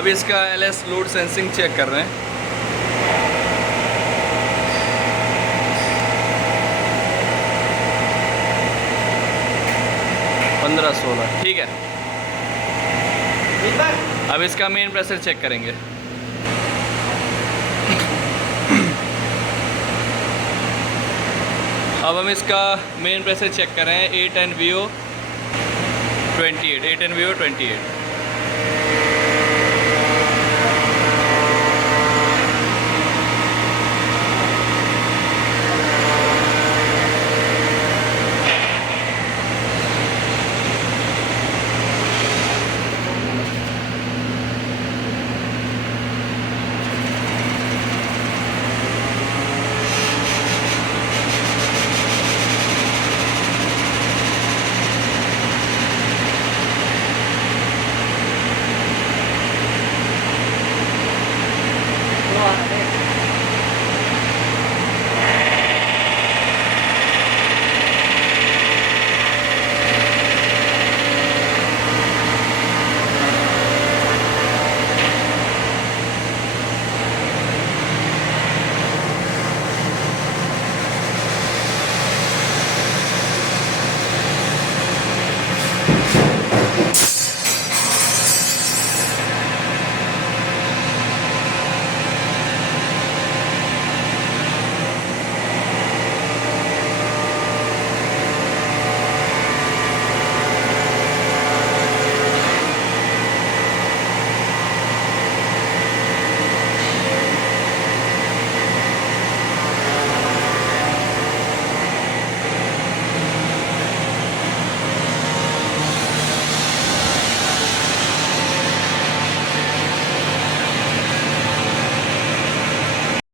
अब इसका LS load sensing check कर रहे हैं। पंद्रह 16 ठीक है। अब इसका मेन प्रेशर चेक करेंगे। अब हम इसका मेन प्रेशर चेक कर रहे हैं। 8 NVO 28 8 NVO 28।